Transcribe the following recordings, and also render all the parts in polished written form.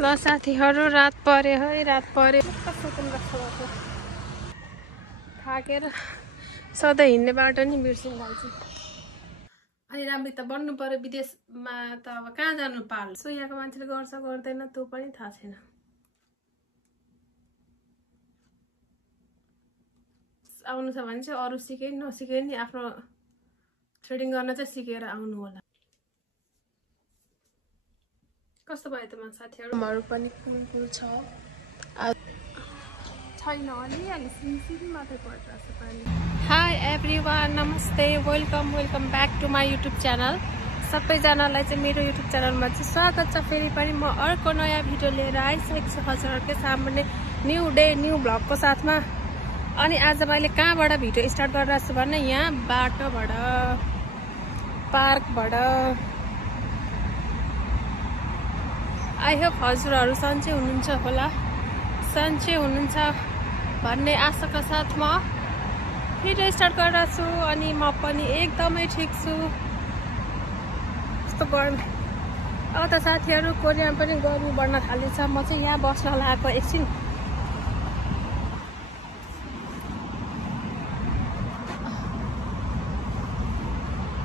ल साथीहरु रात पर्यो है रात पर्यो थाकेर सधैँ हिँड्ने बाटो नि बिर्सिन थाल्छु अनि राम्ररी त बन्नु पर्यो विदेशमा त अब कहाँ जानु पाल सो यहाँको मान्छेले गर्छ गर्दैन त्यो पनि थाहा छैन आउनु छ भने चाहिँ अरु सिके नसिके नि आफ्नो ट्रेडिङ गर्न चाहिँ सिकेर आउनु होला कस्तो भयो त म साथीहरु पनि कुल छ छैन अलिअलि सिमसिम मात्रै परिरहेछ पानी हाई एभ्रीवान नमस्ते welcome back to my YouTube channel सबैजनालाई चाहिँ मेरो युट्युब च्यानलमा चाहिँ स्वागत छ फेरि पनि म अर्को नयाँ भिडियो लिएर आइसकेको छु हजुरहरुकै सामने न्यू डे न्यू भ्लगको साथमा अनि आज मैले कहाँबाट भिडियो स्टार्ट गरिरहेको छु भने यहाँ बाटोबाट पार्कबाट आई होप हजुरहरु सन्चै हुनुहुन्छ होला सन्चै हुनुहुन्छ भन्ने आशाका साथ म भिडियो स्टार्ट गरिरहेको छु अनि म पनि एकदमै ठीक छु कस्तो गर्मी अब त साथीहरु कोरियामा पनि गर्मी बढ्न थालेछ म चाहिँ यहाँ बस्न लागेको एकछिन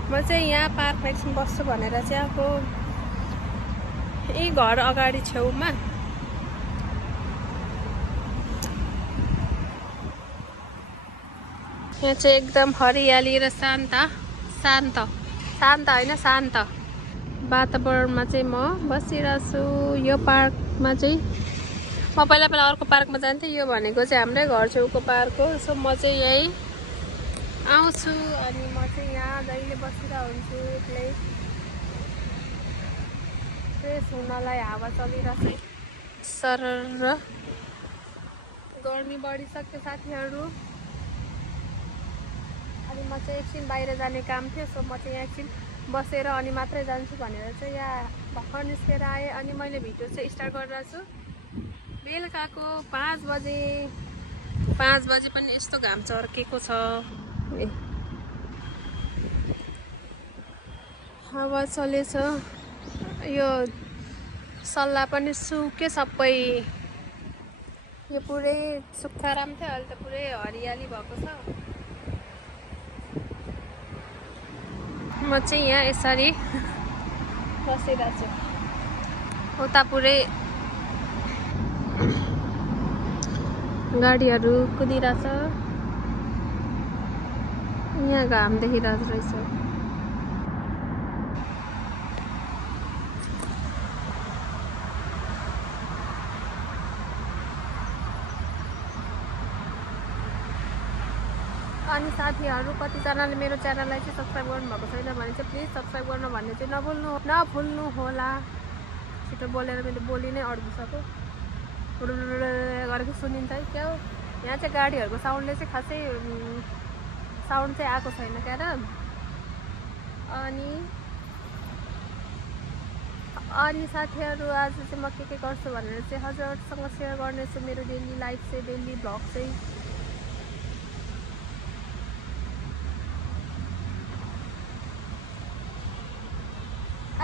म चाहिँ यहाँ पार्कमा एकछिन बस्छु भनेर चाहिँ आएको यही घर अगाडि छेउमा यहाँ चाहिँ एकदम हरियाली र शान्त हैन शान्त वातावरणमा चाहिँ म बसिरहेको छु यो पार्कमा चाहिँ म पहिला अर्को पार्कमा जान्थेँ यो भनेको चाहिँ हाम्रै घर छेउको पार्क हो सो म चाहिँ यही आउँछु अनि म चाहिँ यहाँ जहिले बसिरहेको हुन्छु एक्लै फ्रेस हुनलाई हावा चलिरहेछ सरर गर्मी बढिसक्यो साथीहरु अनि म चाहिँ एकछिन बाहिर जाने काम थियो सो म चाहिँ यहाँ एकछिन बसेर अनि मात्रै जान्छु भनेर चाहिँ यहाँ भर्खर निस्केर आएँ अनि मैले भिडियो चाहिँ स्टार्ट गरिरहेको छु बेलुकाको 5 बजे पनि यस्तो घाम चर्केको छ हावा चलेछ यो सल्ला पनि सुके सबै यो पुरै सुक्खाराम थियो अहिले त पुरै हरियाली भएको छ म चाहिँ यहाँ यसरी बसिरहेको छु उता पुरै गाडीहरू कुदिरहेछ यहाँ घाम देखिरहेको रहेछ अनि साथीहरु कतिजनाले मेरो च्यानललाई चाहिँ सब्स्क्राइब गर्नुभएको छैन भने चाहिँ प्लिज सब्स्क्राइब गर्न भन्ने चाहिँ नभुल्नु होला छिटो बोलेर मैले बोली नै अड्किसक्यो गरेको सुनिन्छ है क्या हो यहाँ चाहिँ गाडीहरूको साउन्डले चाहिँ खासै साउन्ड चाहिँ आएको छैन क्या र अनि साथीहरु आज चाहिँ म के गर्छु भनेर चाहिँ हजुरहरुसँग सेयर गर्नेछु मेरो डेली लाइफ चाहिँ डेली भ्लग चाहिँ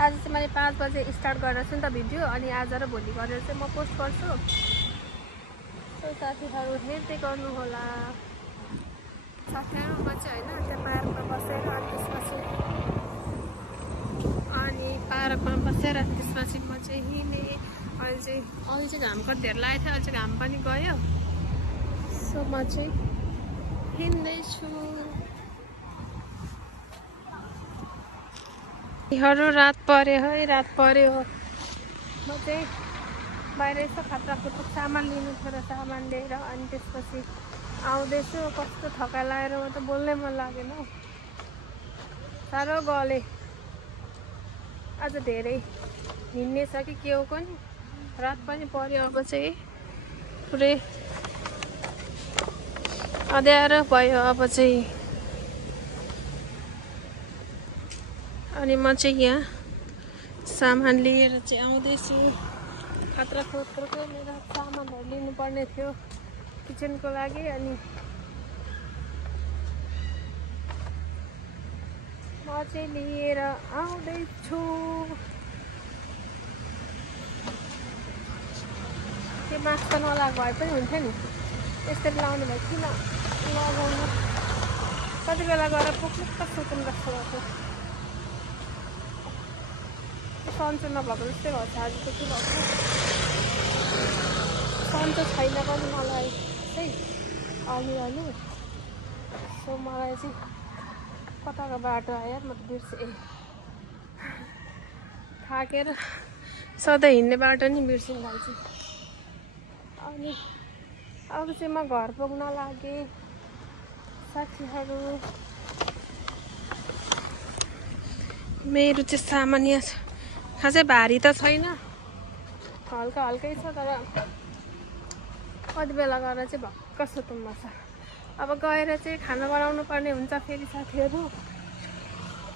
आज चाहिँ मैले 5 बजे स्टार्ट गरेर छु नि त भिडियो अनि आज र भोलि गरेर चाहिँ म पोस्ट गर्छु सो साथीहरु हेर्दै गर्नु होला साथीहरु म चाहिँ हैन त्यो पार्कमा बसेर अनि पार्कमा बसेर त्यसपछि म चाहिँ हिँडे अहिले चाहिँ घामको धेर लागेको थियो अहिले चाहिँ घाम पनि गयो सो म चाहिँ हिँड्दै छु रात पर्यो है रात पर्यो म चाहिँ बाहिर यसो खात्रा खुट्टुक सामान लिनु थियो र सामान लिएर अनि त्यसपछि आउँदैछु कस्तो थकाइ लागेर म त बोल्नै मन लागेन साह्रो गले आज धेरै हिँड्ने छ कि के हो नि रात पनि पर्यो अब चाहिँ पुरै अँध्यारो भयो अब चाहिँ अनि म चाहिँ यहाँ सामान लिएर चाहिँ आउँदैछु खतरा खोत्रको मेरो सामानहरू लिनुपर्ने थियो किचनको लागि अनि म चाहिँ लिएर आउँदैछु मास्क त नलाएको भए पनि हुन्थ्यो नि यसरी लाउनु भयो किन लगाउनु कति बेला गएर पुग्नुक्क सुकुन जस्तो भएको सन्चो नभएको जस्तै भएको छ आज त के भएको सन्चो छैन पनि मलाई चाहिँ अलिअलि सो मलाई चाहिँ कताको बाटो आयो म त बिर्सेँ थाकेर सधैँ हिँड्ने बाटो नि बिर्सिन्छु अनि अब चाहिँ म घर पुग्न लागेँ साथीहरू मेरो चाहिँ सामान्य छ खासै भारी त छैन हल्का हल्कै छ तर कति बेला गएर चाहिँ भक्क सुतुम्मा छ अब गएर चाहिँ खाना बनाउनु पर्ने हुन्छ फेरि साथीहरू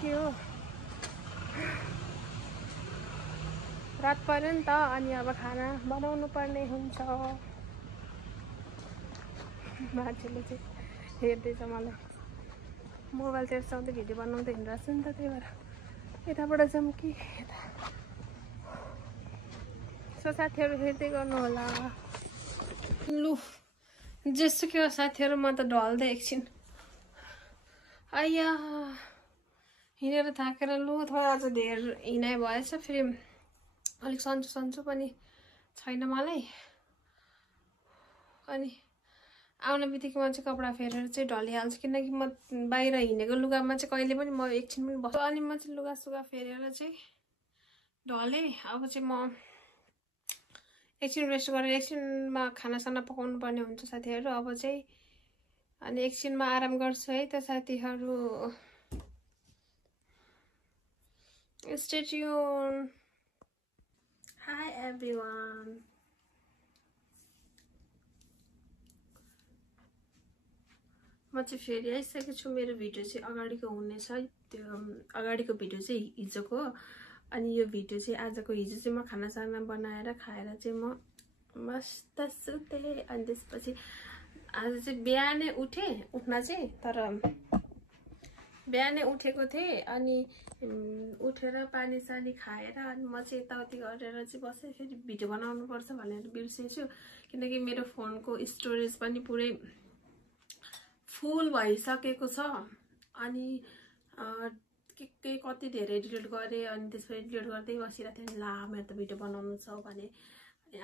के हो रात पर्यो नि त अनि अब खाना बनाउनु पर्ने हुन्छ मान्छेले चाहिँ हेर्दैछ मलाई मोबाइल तेर्साउँदै भिडियो बनाउँदै हिँडिरहेको छु नि त त्यही भएर यताबाट जाउँ कि यता सो साथीहरू हेर्दै गर्नु होला लु जेसुकै हो साथीहरू म त ढल्दै एकछिन आइया हिँडेर थाकेर लु थोडा आज धेर हिँडाइ भएछ फेरि अलिक सन्चो सन्चो पनि छैन मलाई अनि आउने बित्तिकै चाहिँ कपडा फेरेर चाहिँ ढलिहाल्छु किनकि म बाहिर हिँडेको लुगामा चाहिँ कहिले पनि म एकछिन पनि बस्छु अनि म चाहिँ लुगा सुगा फेरेर चाहिँ ढलेँ अब चाहिँ म एकछिन रेस्ट गरेर एकछिनमा खानासाना पकाउनु पर्ने हुन्छ साथीहरू अब चाहिँ अनि एकछिनमा आराम गर्छु है त साथीहरू स्टे ट्युन हाई एभ्रिवान म चाहिँ फेरि आइसकेको छु मेरो भिडियो चाहिँ अगाडिको हुनेछ त्यो अगाडिको भिडियो चाहिँ हिजोको अनि यो भिडियो चाहिँ आजको हिजो चाहिँ म खानासाना बनाएर खाएर चाहिँ म मस्त सुतेँ अनि त्यसपछि आज चाहिँ बिहानै उठ्न चाहिँ तर बिहानै उठेको थिएँ अनि उठेर पानी सानी खाएर अनि म चाहिँ यताउति गरेर चाहिँ बसेँ फेरि भिडियो बनाउनुपर्छ भनेर बिर्सेछु किनकि मेरो फोनको स्टोरेज पनि पुरै फुल भइसकेको छ अनि के कति धेरै डिलिट गरेँ अनि त्यसपछि डिलिट गर्दै बसिरहेको थिएँ ला मेरो त भिडियो बनाउनु छ भने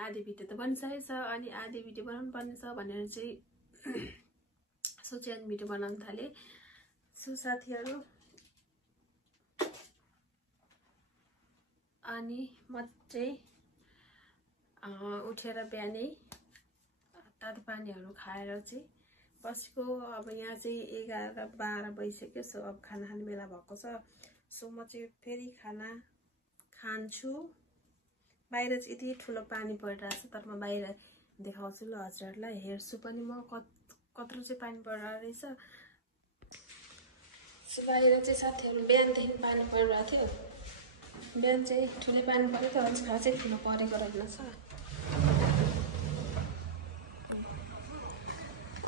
आधी भिडियो त बनिसकेको छ अनि आधी भिडियो बनाउनु पर्ने छ भनेर चाहिँ सोचेँ अनि भिडियो बनाउन थालेँ सो साथीहरू अनि म चाहिँ उठेर बिहानै तातो पानीहरू खाएर चाहिँ बसेको अब यहाँ चाहिँ 11-12 बजिसक्यो सो अब खाना खाने बेला भएको छ सो म चाहिँ फेरि खाना खान्छु बाहिर चाहिँ यति ठुलो पानी परिरहेको छ तर म बाहिर देखाउँछु ल हजुरहरूलाई हेर्छु पनि म कत्रो चाहिँ पानी परिरहेको रहेछ सो बाहिर चाहिँ साथीहरू बिहानदेखि पानी परिरहेको थियो बिहान चाहिँ ठुलै पानी पऱ्यो त अझ खासै ठुलो परेको रहेछ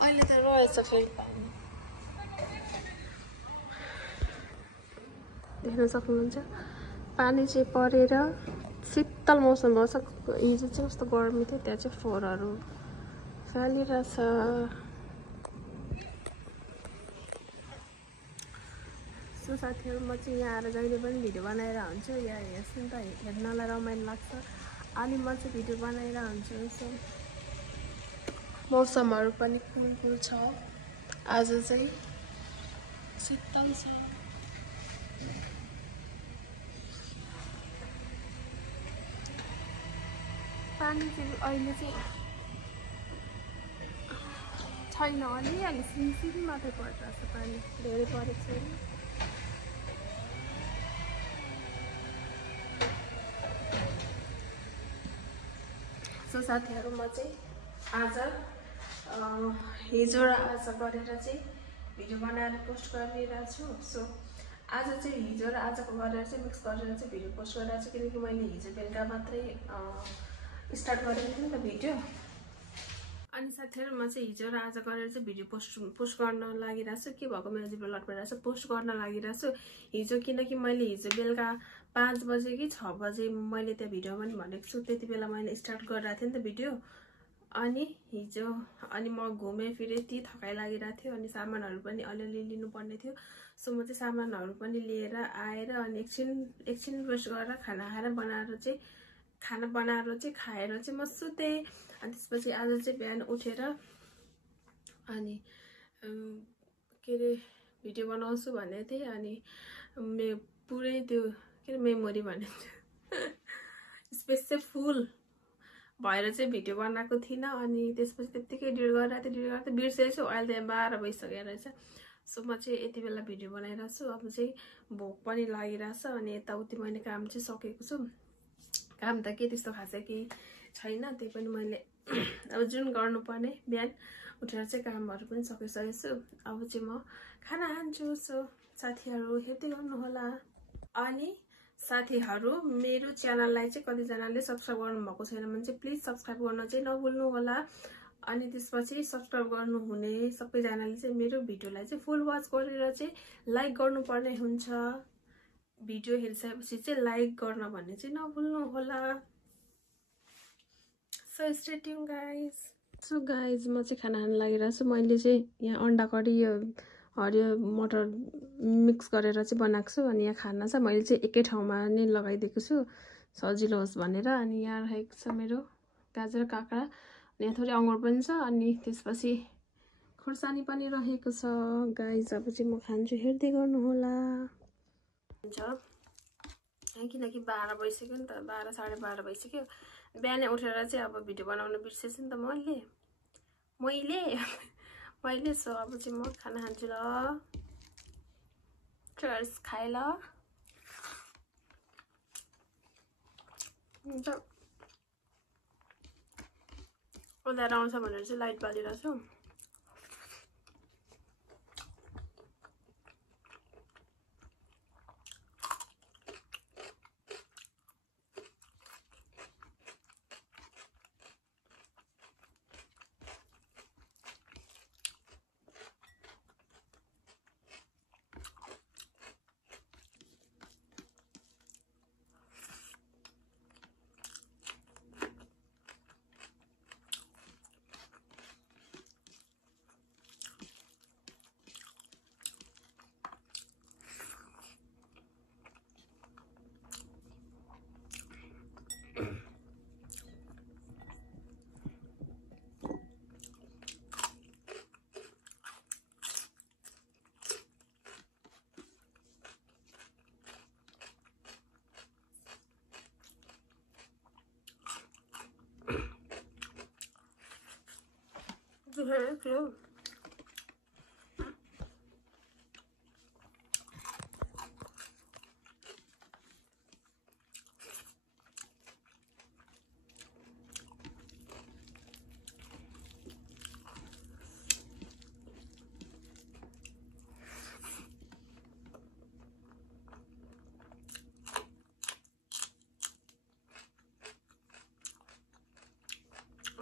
अहिले त रहेछ फेरि पानी देख्न सक्नुहुन्छ पानी चाहिँ परेर शीतल मौसम भएछ हिजो चाहिँ कस्तो गर्मी थियो त्यहाँ चाहिँ फोहोरहरू फालिरहेछ सो साथीहरू म चाहिँ यहाँ आएर जहिले पनि भिडियो बनाएर हुन्छु यहाँ हेर्छु नि त हेर्नलाई रमाइलो लाग्छ अनि म चाहिँ भिडियो बनाएर हुन्छु सो मौसमहरू पनि कुल छ आज चाहिँ शीतल छ पानी चाहिँ अहिले चाहिँ छैन अलिअलि सिमसिम मात्रै परिरहेको छ पानी धेरै परेको छैन सो साथीहरू म चाहिँ आज हिजो र आज गरेर चाहिँ भिडियो बनाएर पोस्ट गरिरहेको छु सो आज चाहिँ हिजो र आजको गरेर चाहिँ मिक्स गरेर चाहिँ भिडियो पोस्ट गरिरहेको छु किनकि मैले हिजो बेलुका मात्रै स्टार्ट गरेको थिएँ नि त भिडियो अनि साथीहरू म चाहिँ हिजो र आज गरेर चाहिँ भिडियो पोस्ट गर्न लागिरहेको छु के भएको मेरो जिब्रो लट भइरहेको छ पोस्ट गर्न लागिरहेको छु हिजो किनकि मैले हिजो बेलुका 5 बजे कि 6 बजे मैले त्यहाँ भिडियो पनि भनेको छु त्यति बेला मैले स्टार्ट गरिरहेको थिएँ नि त भिडियो अनि हिजो अनि म घुमेँ फिरे, ती थकाइ लागिरहेको थियो अनि सामानहरू पनि अलिअलि लिनुपर्ने थियो। सो म चाहिँ सामानहरू पनि लिएर आएर अनि एकछिन रेस्ट गरेर खाना बनाएर चाहिँ खाएर चाहिँ म सुतेँ। अनि त्यसपछि आज चाहिँ बिहान उठेर अनि के अरे भिडियो बनाउँछु भनेको थिएँ। अनि पुरै त्यो के अरे मेमोरी भनेको स्पेस चाहिँ फुल भएर चाहिँ भिडियो बनाएको थिइनँ। अनि त्यसपछि त्यत्तिकै एडिट गरेर बिर्सेछु। अहिले त 12 भइसकेको रहेछ। सो म चाहिँ यति बेला भिडियो बनाइरहेको छु। अब चाहिँ भोक पनि लागिरहेछ अनि यताउति मैले काम चाहिँ सकेको छु। काम त के त्यस्तो खासै केही छैन, त्यही पनि मैले अब जुन गर्नुपर्ने बिहान उठेर चाहिँ कामहरू पनि सकिसकेको छु। अब चाहिँ म खाना खान्छु। सो साथीहरू हेर्दै गर्नुहोला। अनि साथीहरू मेरो च्यानललाई चाहिँ कतिजनाले सब्स्क्राइब गर्नुभएको छैन भने चाहिँ प्लिज सब्स्क्राइब गर्न चाहिँ नभुल्नु होला। अनि त्यसपछि सब्स्क्राइब गर्नुहुने सबैजनाले चाहिँ मेरो भिडियोलाई चाहिँ फुल वाच गरेर चाहिँ लाइक गर्नुपर्ने हुन्छ। भिडियो हेरिसकेपछि चाहिँ लाइक गर्न भन्ने चाहिँ नभुल्नु होला। So stay tune guys. So guys म चाहिँ खाना खान लागिरहेको छु। मैले चाहिँ यहाँ अन्डा करी हरियो मटर मिक्स गरेर चाहिँ बनाएको छु। अनि यहाँ खाना छ मैले चाहिँ एकै ठाउँमा नै लगाइदिएको छु सजिलो होस् भनेर। अनि यहाँ राखेको छ मेरो गाजर काँक्रा, अनि यहाँ थोरै अङ्गुर पनि छ, अनि त्यसपछि खुर्सानी पनि रहेको छ। गाइज अब चाहिँ म खान्छु, हेर्दै गर्नुहोला। हुन्छ किनकि 12 भइसक्यो नि त, 12 साढे 12 भइसक्यो। बिहानै उठेर चाहिँ अब भिडियो बनाउन बिर्सेछु नि त मैले। सो अब चाहिँ म खाना खान्छु ल। चर्स खाए ल। हुन्छ उनीहरू आउँछ भनेर चाहिँ लाइट बालिरहेको छु।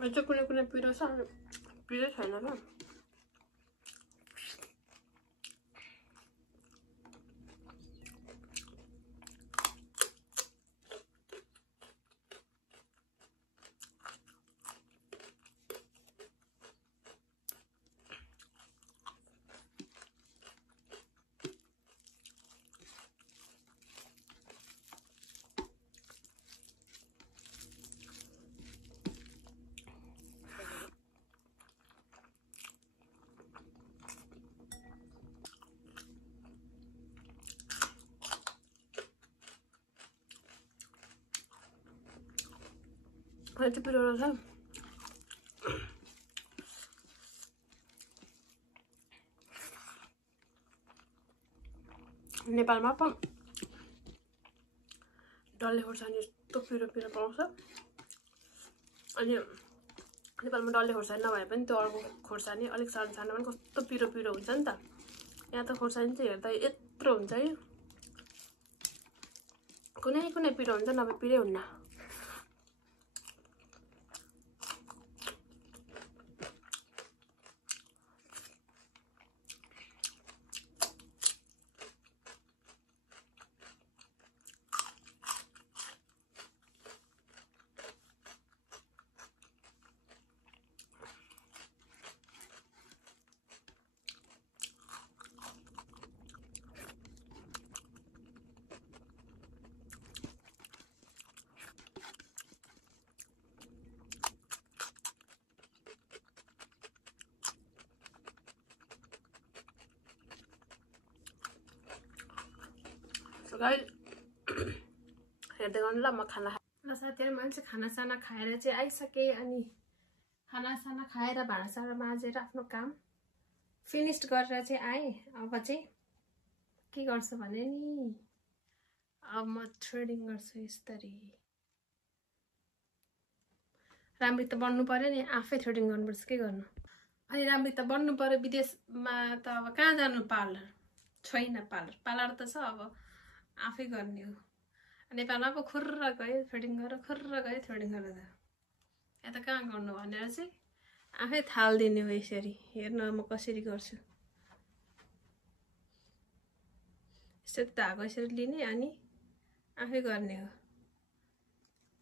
अझ कुनै पिरो छ, पिरो छैन र। Hadi bir orada. नेपालमा पो डल्ले खोर्सानी यस्तो पिरो पाउँछ। अनि नेपालमा डल्ले खोर्सानी नभए पनि त्यो अर्को खोर्सानी अलिक सानो पनि कस्तो पिरो हुन्छ नि त। यहाँ त खोर्सानी चाहिँ हेर्दा यत्रो हुन्छ है, कुनै पिरो हुन्छ नभए पिरै हुन्न। गाइस हेर्दै गर्नु ल म खाना ल साथीहरु मान्छे खानासाना खाएर चाहिँ आइसके अनि खानासाना खाएर भाँडासाँडा माझेर आफ्नो काम फिनिश्ड गरेर चाहिँ आए अब चाहिँ के गर्छु भने नि अब म थ्रेडिङ गर्छु यसरी राम्ररी त बन्नु पर्यो नि आफै थ्रेडिङ गर्नुपर्छ के गर्नु अनि राम्ररी त बन्नु पर्यो विदेशमा त अब कहाँ जानु पार्लर छैन पार्लर त छ अब आफै गर्ने हो नेपालमा अब खुर्र गयो थ्रेडिङ गरेर खुर्र गयो थ्रेडिङ गरेर यहाँ त कहाँ गर्नु भनेर चाहिँ आफै थाल्दिने हो यसरी हेर्नु म कसरी गर्छु यसरी धागो यसरी लिने अनि आफै गर्ने हो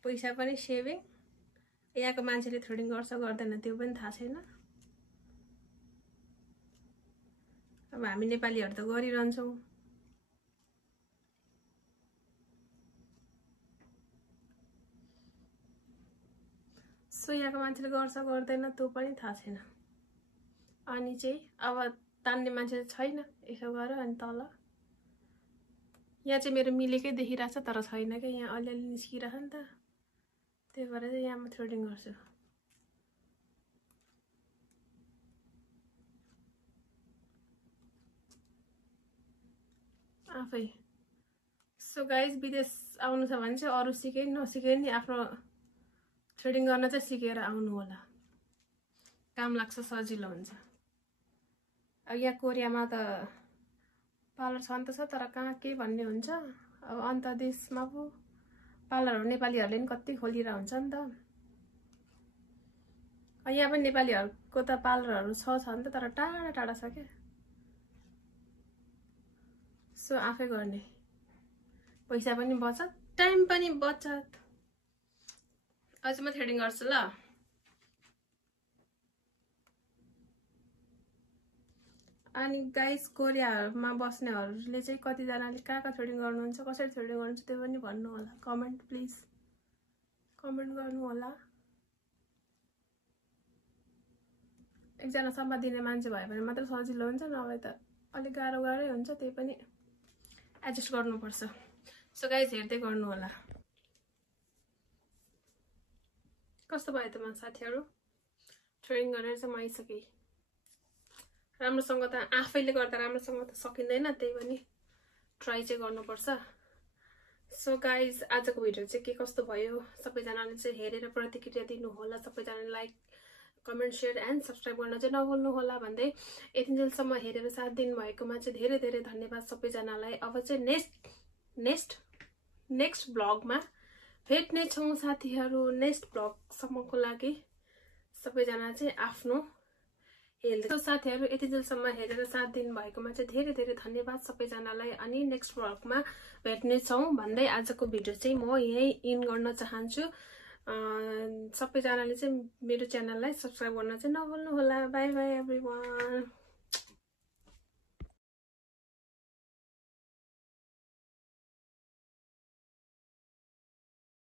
पैसा पनि सेभिङ यहाँको मान्छेले थ्रेडिङ गर्छ गर्दैन त्यो पनि थाहा छैन अब हामी नेपालीहरु त गरिरहन्छौं सो यहाँको मान्छेले गर्छ गर्दैन त्यो पनि थाहा छैन अनि चाहिँ अब तान्ने मान्छे छैन यसो गर अनि तल यहाँ चाहिँ मेरो मिलेकै देखिरहेछ तर छैन के यहाँ अलिअलि निस्किरह नि त त्यही भएर चाहिँ यहाँ म थ्रेडिङ गर्छु आफै सो गाइस विदेश आउनु छ भने चाहिँ अरु सिके नसिके नि आफ्नो थ्रेडिङ गर्न चाहिँ सिकेर आउनु होला काम लाग्छ सजिलो हुन्छ अब यहाँ कोरियामा त पार्लर छन् त छ तर कहाँ के भन्ने हुन्छ अब अन्त देशमा पो पार्लरहरु नेपालीहरुले नि कति खोलिरा हुन्छ नि त यहाँ पनि नेपालीहरुको त पार्लरहरु छ नि त तर टाढा टाढा छ के सो आफै गर्ने पैसा पनि बचत टाइम पनि बचत आज म थ्रेडिङ गर्छु ल अनि गाइस कोरियामा बस्नेहरुले चाहिँ कति जनाले कहाँ थ्रेडिङ गर्नुहुन्छ कसरी थ्रेडिङ गर्नुहुन्छ त्यो पनि भन्नु होला कमेन्ट प्लिज कमेन्ट गर्नु होला एकजना सम्पादिने मान्छे भए भने मात्र सजिलो हुन्छ नभए त अलि गाह्रो हुन्छ त्यही पनि एडजस्ट गर्नुपर्छ सो गाइस हेर्दै गर्नु होला कस्तो भयो त म साथीहरु थ्रेडिङ गरेर चाहिँ म आइसके राम्रोसँग त आफैले गर्दा राम्रोसँग त सकिँदैन त्यही पनि ट्राई चाहिँ गर्नुपर्छ सो गाइस आजको भिडियो चाहिँ के कस्तो भयो सबैजनाले चाहिँ हेरेर प्रतिक्रिया दिनु होला सबैजनाले like comment share and subscribe गर्न चाहिँ नभुल्नु होला भन्दै यतिन्जेलसम्म हेरेर साथ दिनु भएकोमा चाहिँ धेरै धेरै धन्यवाद सबैजनालाई अब चाहिँ नेक्स्ट ब्लगमा भेट्ने छौं साथीहरु नेक्स्ट ब्लग सम्मको लागि सबैजना चाहिँ आफ्नो हेल्थ साथीहरु यतिन्जेलसम्म हेरेर साथ दिनु भएकोमा चाहिँ धेरै धेरै धन्यवाद सबैजनालाई अनि नेक्स्ट ब्लगमा भेट्ने छौं भन्दै आजको भिडियो चाहिँ म यही इन गर्न चाहन्छु सबैजनाले चाहिँ मेरो च्यानललाई सब्स्क्राइब गर्न चाहिँ नभुल्नु होला बाइ बाइ एभ्रीवन